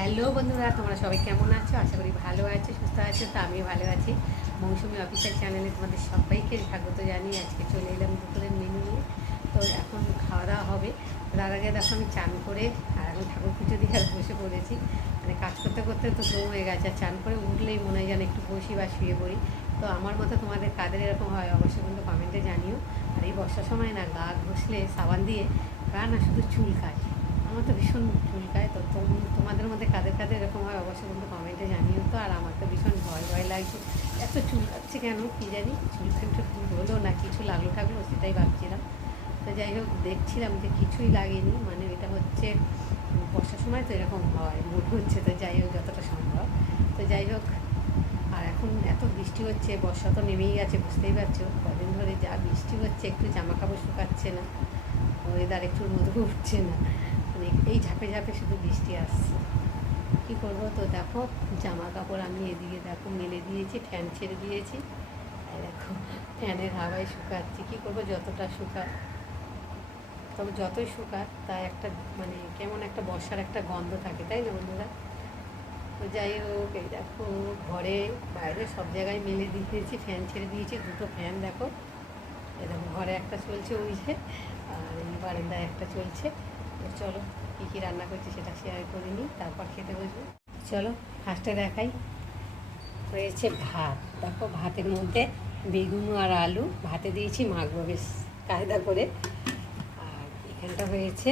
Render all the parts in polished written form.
Hello বন্ধুরা, তোমরা সবাই কেমন আছো? আশা করি ভালো আছো, সুস্থ আছো। তো আমিও ভালো আছি। মৌসুমি অফিসিয়াল চ্যানেলে তোমাদের সবাইকে স্বাগত জানিয়ে আজকে চলে এলাম দুপুরের মেনু নিয়ে। তো এখন খাওয়া দাওয়া হবে। তার আগে দেখো আমি চান করে আর এখন ঠাকুর পুজো দিয়ে আর বসে পড়েছি। মানে কাজ করতে করতে তো দম হয়ে গেছে, আর চান করে উঠলেই মনে হয় যেন একটু বসি বা শুয়ে পড়ি। তো আমার মতো তোমাদের কাদের এরকম হয় অবশ্যই কিন্তু কমেন্টে জানিও। আর এই বর্ষার সময় না গা ঘষলে সাবান দিয়ে গা না শুধু চুলকায়। আমার তো ভীষণ চুলকায়। তো তোমাদের মধ্যে কাদের কাদের এরকম হয় অবশ্যই কিন্তু কমেন্টে জানিও। তো আর আমার তো ভীষণ ভয় ভয় লাগছে, এত চুলকাচ্ছে কেন কী জানি, চুলকানটা হলো না কিছু লাগলো থাকলো সেটাই ভাবছিলাম। তো যাই হোক, দেখছিলাম যে কিছুই লাগেনি, মানে এটা হচ্ছে বর্ষার সময় তো এরকম হয় মনে হচ্ছে। তো যাই হোক, যতটা সম্ভব। তো যাই হোক, আর এখন এত বৃষ্টি হচ্ছে, বর্ষা তো নেমেই গেছে, বুঝতেই পারছো। কদিন ধরে যা বৃষ্টি হচ্ছে, একটু জামা কাপড় শুকাচ্ছে না, ওয়েদার একটু রোদও উঠছে না, মানে এই ঝাঁপে ঝাঁপে শুধু বৃষ্টি আসছে। কী করবো? তো দেখো, জামা কাপড় আমি এদিকে দেখো মেলে দিয়েছি, ফ্যান ছেড়ে দিয়েছি, আর দেখো ফ্যানের হাওয়ায় শুকাচ্ছি। কী করবো, যতটা শুকায়, তবে যতই শুকাক তা একটা মানে কেমন একটা বর্ষার একটা গন্ধ থাকে, তাই না বন্ধুরা? তো যাই হোক, এই দেখো ঘরে বাইরে সব জায়গায় মেলে দিয়েছি, ফ্যান ছেড়ে দিয়েছি, দুটো ফ্যান দেখো। এই দেখো ঘরে একটা চলছে ওই যে, আর এই বারান্দায় একটা চলছে। তো চলো, কী কী রান্না করছি সেটা শেয়ার করে নিই, তারপর খেতে বসবো। চলো ফার্স্টে দেখাই, হয়েছে ভাত। দেখো ভাতের মধ্যে বেগুন আর আলু ভাতে দিয়েছি, মাখবো বেশ কায়দা করে। আর এখানটা হয়েছে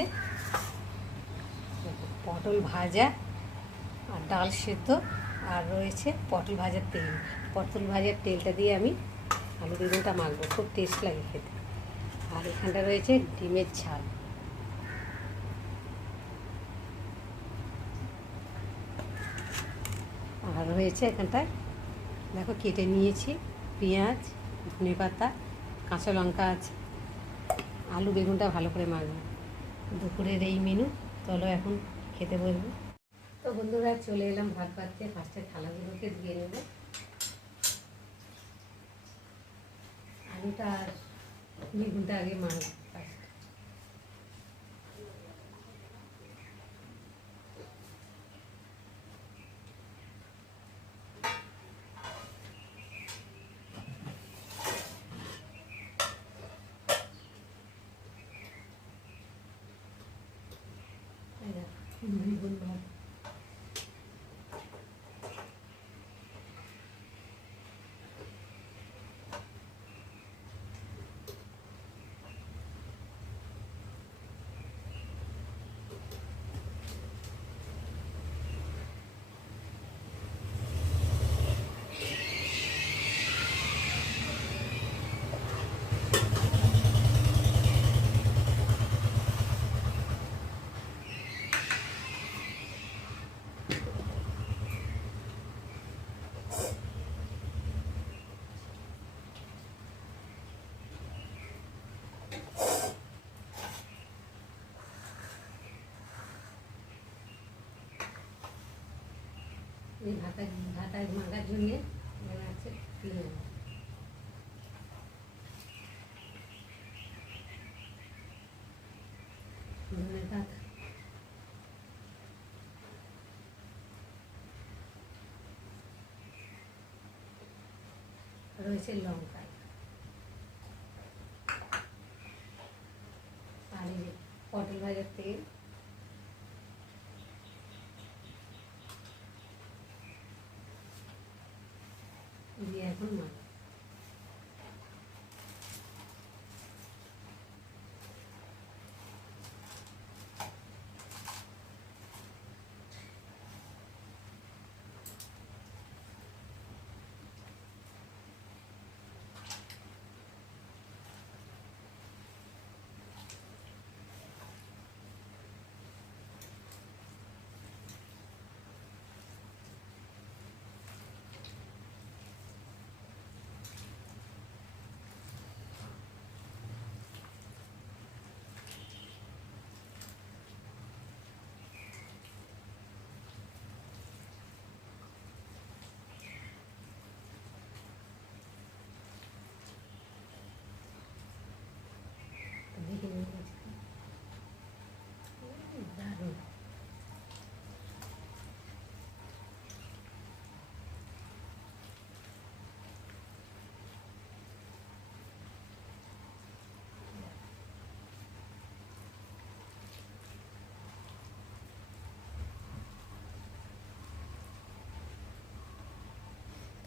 পটল ভাজা আর ডাল সেদ্ধ, আর রয়েছে পটল ভাজার তেল। পটল ভাজার তেলটা দিয়ে আমি আলু বেগুনটা মাখবো, খুব টেস্ট লাগে খেতে। আর এখানটা রয়েছে ডিমের ঝাল। আর রয়েছে এখানটায় দেখো কেটে নিয়েছি পেঁয়াজ, ধনে পাতা, কাঁচা লঙ্কা আছে। আলু বেগুনটা ভালো করে মাখবো। দুপুরের এই মেনু। চলো এখন খেতে বসবো। তো বন্ধুরা চলে এলাম ভাত পাততে, ফার্স্টে থালাগুলোকে ধুয়ে নেব। আলুটা আর বেগুনটা আগে মাখবো। বেগুন ভাত এই ভাতায় মাখার জন্যে আছে পেঁয়াজ, ধনে পাতা, রয়েছে লঙ্কা, আর এই যে পটল ভাজার তেল। দিয়ে এখন মাছ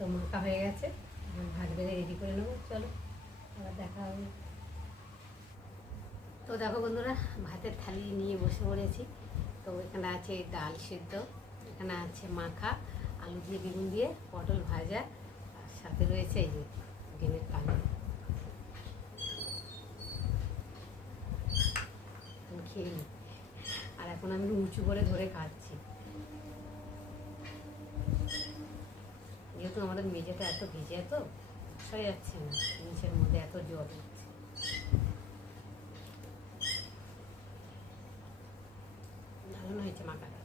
তো মাখা হয়ে গেছে, এখন ভাত বেড়ে রেডি করে নেবো। চলো আবার দেখা হবে। তো দেখো বন্ধুরা, ভাতের থালি নিয়ে বসে পড়েছি। তো এখানে আছে ডাল সিদ্ধ, এখানে আছে মাখা, আলু দিয়ে বেগুন দিয়ে পটল ভাজা, আর সাথে রয়েছে এই যে ডিমের কারি। খেয়ে নিই। আর এখন আমি উঁচু করে ধরে খাচ্ছি, যেহেতু আমাদের মেঝেটা এত ভিজে, এত সরে যাচ্ছে না, নিচের মধ্যে এত জল হচ্ছে। দারুণ হয়েছে মাখাটা।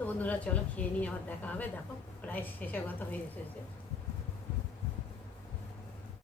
তো বন্ধুরা চলো খেয়ে নিয়ে আবার দেখা হবে। দেখো প্রায় শেষের কথা হয়ে এসেছে।